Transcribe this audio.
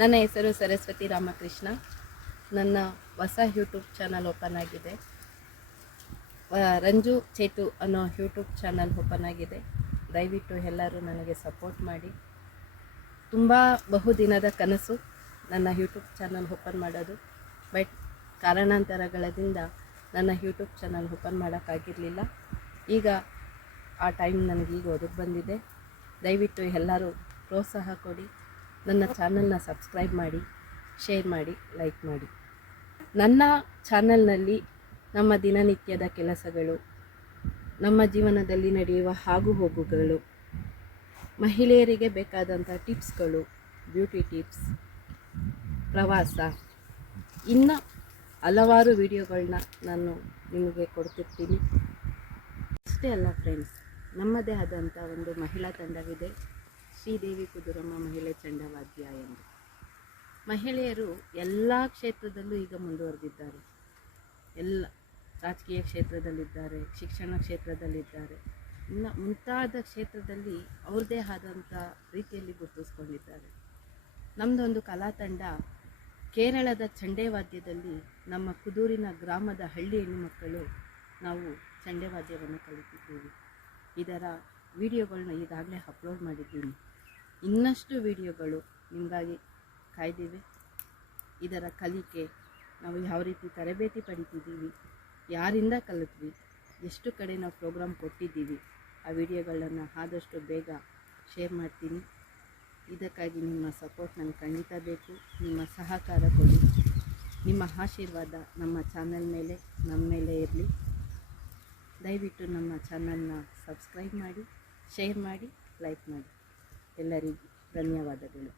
ನನ್ನ ಹೆಸರು ಸರಸ್ವತಿ ರಾಮಕೃಷ್ಣ. ನನ್ನ ಹೊಸ ಯೂಟ್ಯೂಬ್ ಚಾನಲ್ ಓಪನ್ ಆಗಿದೆ. ರಂಜು ಚೇತು ಅನ್ನೋ ಯೂಟ್ಯೂಬ್ ಚಾನಲ್ ಓಪನ್ ಆಗಿದೆ. ದಯವಿಟ್ಟು ಎಲ್ಲರೂ ನನಗೆ ಸಪೋರ್ಟ್ ಮಾಡಿ. ತುಂಬ ಬಹುದಿನದ ಕನಸು ನನ್ನ ಯೂಟ್ಯೂಬ್ ಚಾನಲ್ ಓಪನ್ ಮಾಡೋದು. ಬಟ್ ಕಾರಣಾಂತರಗಳಿಂದ ನನ್ನ ಯೂಟ್ಯೂಬ್ ಚಾನಲ್ ಓಪನ್ ಮಾಡೋಕ್ಕಾಗಿರಲಿಲ್ಲ. ಈಗ ಆ ಟೈಮ್ ನನಗೀಗ ಒದಗಿ ಬಂದಿದೆ. ದಯವಿಟ್ಟು ಎಲ್ಲರೂ ಪ್ರೋತ್ಸಾಹ ಕೊಡಿ. ನನ್ನ ಚಾನಲ್ನ ಸಬ್ಸ್ಕ್ರೈಬ್ ಮಾಡಿ, ಶೇರ್ ಮಾಡಿ, ಲೈಕ್ ಮಾಡಿ. ನನ್ನ ಚಾನಲ್ನಲ್ಲಿ ನಮ್ಮ ದಿನನಿತ್ಯದ ಕೆಲಸಗಳು, ನಮ್ಮ ಜೀವನದಲ್ಲಿ ನಡೆಯುವ ಆಗುಹೋಗುಗಳು, ಮಹಿಳೆಯರಿಗೆ ಬೇಕಾದಂಥ ಟಿಪ್ಸ್ಗಳು, ಬ್ಯೂಟಿ ಟಿಪ್ಸ್, ಪ್ರವಾಸ, ಇನ್ನು ಹಲವಾರು ವಿಡಿಯೋಗಳನ್ನ ನಾನು ನಿಮಗೆ ಕೊಡ್ತಿರ್ತೀನಿ. ಅಷ್ಟೇ ಅಲ್ಲ ಫ್ರೆಂಡ್ಸ್, ನಮ್ಮದೇ ಆದಂಥ ಒಂದು ಮಹಿಳಾ ತಂಡವಿದೆ, ಶ್ರೀದೇವಿ ಕುದುರಮ್ಮ ಮಹಿಳೆ ಚಂಡವಾದ್ಯ ಎಂದು. ಮಹಿಳೆಯರು ಎಲ್ಲ ಕ್ಷೇತ್ರದಲ್ಲೂ ಈಗ ಮುಂದುವರೆದಿದ್ದಾರೆ. ಎಲ್ಲ ರಾಜಕೀಯ ಕ್ಷೇತ್ರದಲ್ಲಿದ್ದಾರೆ, ಶಿಕ್ಷಣ ಕ್ಷೇತ್ರದಲ್ಲಿದ್ದಾರೆ, ಇನ್ನು ಮುಂತಾದ ಕ್ಷೇತ್ರದಲ್ಲಿ ಅವ್ರದ್ದೇ ಆದಂಥ ರೀತಿಯಲ್ಲಿ ಗುರುತಿಸ್ಕೊಂಡಿದ್ದಾರೆ. ನಮ್ಮದೊಂದು ಕಲಾ ತಂಡ ಕೇರಳದ ಚಂಡೆವಾದ್ಯದಲ್ಲಿ ನಮ್ಮ ಕುದೂರಿನ ಗ್ರಾಮದ ಹಳ್ಳಿ ಹೆಣ್ಣುಮಕ್ಕಳು ನಾವು ಚಂಡೆವಾದ್ಯವನ್ನು ಕಲಿತಿದ್ದೀವಿ. ಇದರ ವಿಡಿಯೋಗಳನ್ನ ಈಗಾಗಲೇ ಅಪ್ಲೋಡ್ ಮಾಡಿದ್ದೀನಿ. ಇನ್ನಷ್ಟು ವಿಡಿಯೋಗಳು ನಿಮಗಾಗಿ ಕಾಯ್ದಿವೆ. ಇದರ ಕಲಿಕೆ, ನಾವು ಯಾವ ರೀತಿ ತರಬೇತಿ ಪಡಿತಿದ್ದೀವಿ, ಯಾರಿಂದ ಕಲಿತ್ವಿ, ಎಷ್ಟು ಕಡೆ ನಾವು ಪ್ರೋಗ್ರಾಮ್ ಕೊಟ್ಟಿದ್ದೀವಿ, ಆ ವಿಡಿಯೋಗಳನ್ನು ಆದಷ್ಟು ಬೇಗ ಶೇರ್ ಮಾಡ್ತೀನಿ. ಇದಕ್ಕಾಗಿ ನಿಮ್ಮ ಸಪೋರ್ಟ್ ನನಗೆ ಖಂಡಿತ ಬೇಕು. ನಿಮ್ಮ ಸಹಕಾರ ಕೊಡಿ. ನಿಮ್ಮ ಆಶೀರ್ವಾದ ನಮ್ಮ ಚಾನಲ್ ಮೇಲೆ, ನಮ್ಮ ಮೇಲೆ ಇರಲಿ. ದಯವಿಟ್ಟು ನಮ್ಮ ಚಾನಲ್ನ ಸಬ್ಸ್ಕ್ರೈಬ್ ಮಾಡಿ, ಶೇರ್ ಮಾಡಿ, ಲೈಕ್ ಮಾಡಿ. ಎಲ್ಲರಿಗೂ ಧನ್ಯವಾದಗಳು.